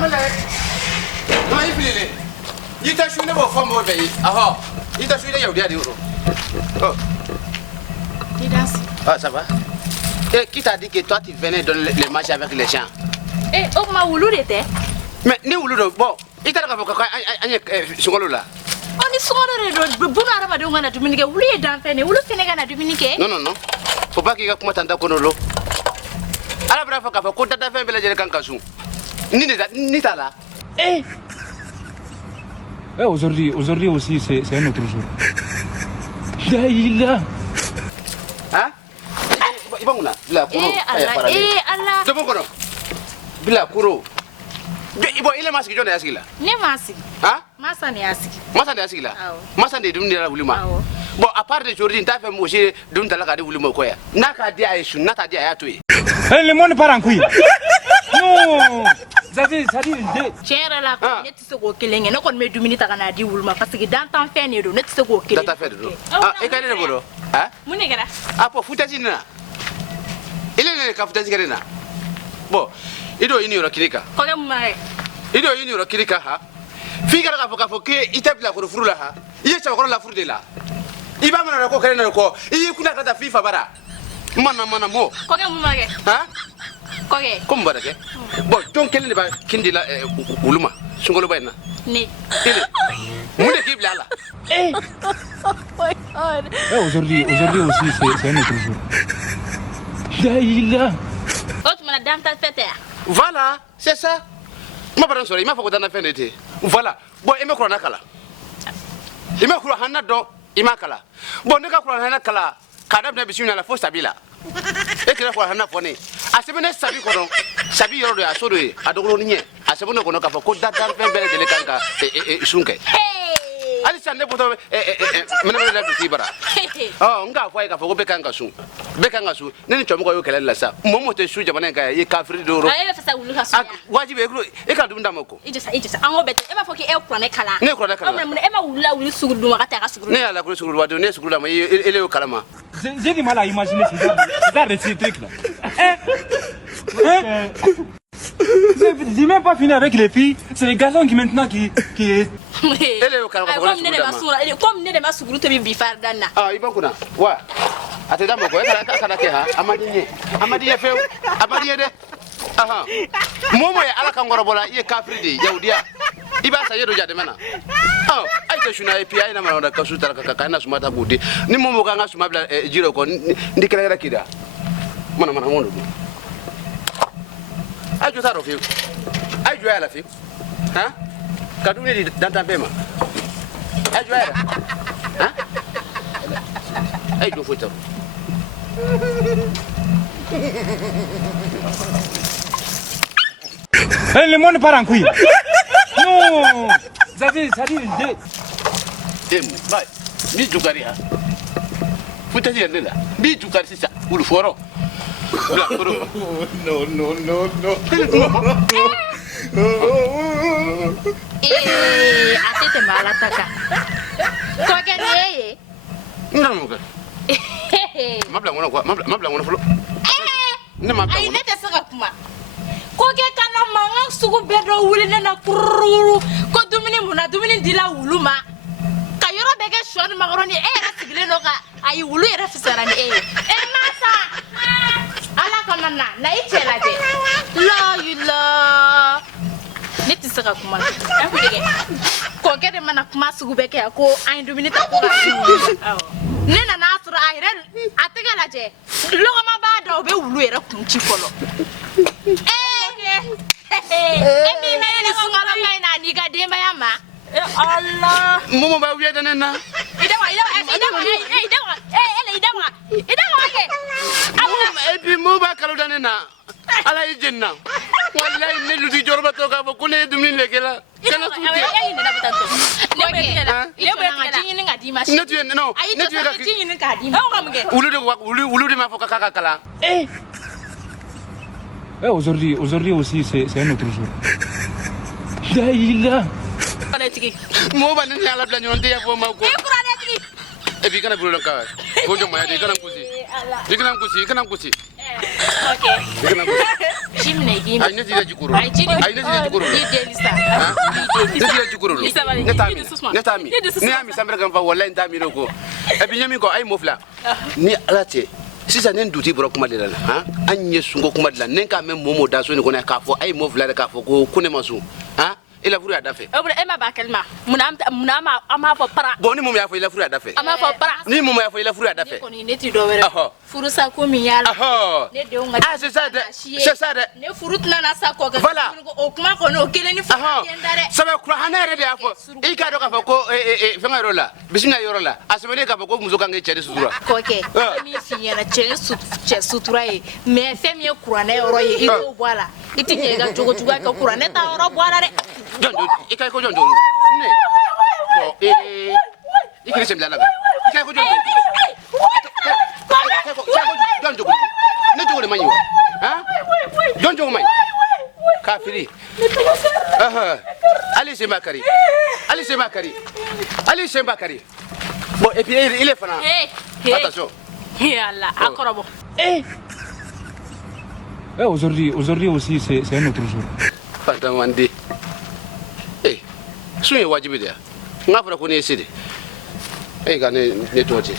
Amala. Non, il file. Il t'a choué pour faire mon pays. Ah, il t'a choué, il y a des euros. Oh. Ah, ça va. Et qui t'a dit que toi, tu venais donner les matchs avec les gens? Eh, oh, ma oulou était. Mais, ni oulou, bon, il t'a dit que tu là. On est sur le bon arabe de Ghana Dominique, vous voulez d'enfer, vous le Sénégal Dominique? Non, non, non. Faut pas qu'il y ait comme tant qu'on ala bra fa ka fa ko tata fe bele jere kan kasu ni ta là. Eh, aujourd'hui aussi c'est un autre jour. Daïla. Hein? Ibanguna la kuro. Allah. De bokono. Bila kuro. Ibo ile masiki jona yasikila. Ne masiki. Hein? Masa ne yasiki. Masa de yasikila. Masa de dum ni la wulima. Bon, à part de aujourd'hui, t'as fait manger dum ta la ka de wulima ko ya. Na ka dia aishu, na ta dia ya to yi. Le monde part en couille. Non. Ça dit, Chéra la ko ne tise ko kelenge ne kon me dumini ta kana di wulma parce que dans temps fait ne do ne tise ko kelenge. Dans temps fait do. Ah, e ka ne bolo. Hein? Mune gara. Ah, po futaji na. Ile ne ka futaji kana. Bon, ido ini ro kirika. Ko ne mare. Ido ini ro kirika ha. Figara ka fo ke itabla ko furula ha. Iye cha ko la furde la. Iba mana ko kare na ko. Iye kuna kata FIFA bara. Mana mo. Ko ne mare. Ha? Koge. Comme barake. Bon, donc quel est le kindi la uluma? Sungolo bayna. Ne. Ile. Mune ki blala. Eh. Aujourd'hui aussi c'est un autre jour. Daïla. Autre mana dans ta fête. Voilà, c'est ça. Ma parent sori, ma foko dana fin d'été. Voilà. Bon, il me croit nakala. Il me croit hanna do, il m'a kala. Bon, ne ka croit hanna kala. Kadab na bisuna la fo sabila. E kira croit hanna fone. Asebene sabi kono. Sabi yoro do asodo e adogoro nye. Asebene kono ka fo ko dadar fin bele de kanka sunke. Ali sande poto mena la du tibara. Oh, nga fo ka fo ko bekanga su. Bekanga su. Neni chomo ko yo kele la sa. Momo te su jabana ka ye kafri do ro. Aye fa sa wulu ka su. Wajibe e ka dum ndamako. Ijesa ango bete e ma fo ki e kro ne kala. Ne kro ne kala. E ma wulu suguru dum ka ta ka suguru. Ne ala ko suguru wado ne suguru ma ele yo kalama. J'ai du mal à imaginer ces trucs là. J'ai même pas fini avec les filles, c'est les garçons qui maintenant qui comme ne de ma suguru to bi bifar danna. Ah, iban kuna. Wa. Ate damo ko kana ke ha amadiye feu amadiye de. Aha. Momo ya ala kan gorobola ye kafri de yaudiya. Iba sa yedo jade mena. Oh, ai te shuna e pia ina mara ka suta ka kana sumata gudi. Ni momo ka ngasuma bla jiro ko ndikela kida. Mana mondo. Ajo taro fi. Ajo ala fi. Ha? Kaduni di dantan pema. Ajo ala. Ha? Ajo foto. Le monde part en couille. Non. Ça dit, Vai. Mi jugari ha. Futa ji ndela. Mi jugari sisa. Ulu foro. Ula foro. No. Atete malataka. Ko ke ne? Ndam ko. Mabla ngona folo. Ne mabla Ai ngona. ne te saka kuma. Ko ke kana manga sugu bedo wuli ne na kururu. Ko dumuni dila wuluma. Ka yoro bege shon magaroni ra sigile no ka ai wulu era fisarani masa. Ala kama na ichela de. La ila. Ne te saka kuma. Ko ke de mana kuma sugu beke ko ai dumuni ta ko. Nena na asura ahire atigala je logo ma ba do be wulu era kunchi folo mi me ni sungala mai na ni ga demba yama Allah Momo ba wiya da nena. ida wa ke Ebi mo ba kalu da nena. Ala ijenna. Wallahi ne ludi jorba to ka fo kune dumin lekela. Kana suti. Ulu de ma fo kaka kala. Eh. Aujourd'hui aussi c'est un autre jour. Daïla. Mo ba ni ala bla nyon de fo ma ko. E bi kana bulo ka. Ko jo ma ya de kana kusi. Di kana kusi. Okay. mina igime ay ne dire jikuru ay jini ay ne dire jikuru ni delisa ne dire jikuru ne tami ne ami sambre kan fa wallahi tami ko e bi nyami ko ay mofla ni alate sisa ne nduti bro kuma de la ha anye sungo kuma de la ne ka men momo da so ni ko na ka fo ay mofla ka fo ko kune masu ha ila furu ya dafe obra e ma ba kalma muna ama fo para bon ni mum ya fo ila furu ya dafe ama fo para ni mum ya fo ila furu ya dafe ko ni neti do were furu sa ko mi yala ne de on ah c'est ça ne furu tna na sa ko ga o kuma ko no kele ni fo yendare sabe kura hanere de afo e ka do ka fo ko fenga rola bisina yorola asmene ka fo ko muzo kan ge chere sutura ko ke mi finya na chere sutura e me femi kura na yoro ye iko bwala itinye ga jogo tuga ka kura ne ta yoro bwala re Jondo, ikai ko jondo. Ne. Bo ikiri semla laga. Ikai ko jondo. Jondo. Ne jogo le manyo. Ha? Jondo mai. Kafiri. Ali Sembakari. Ali Sembakari. Ali Sembakari. Bon et puis il est fana. Attention. Yalla, akorobo. Aujourd'hui aussi, c'est un autre jour. Fantamandi. Suye wajibi dia. Ngafura ko ne sidi. Ga ne toje.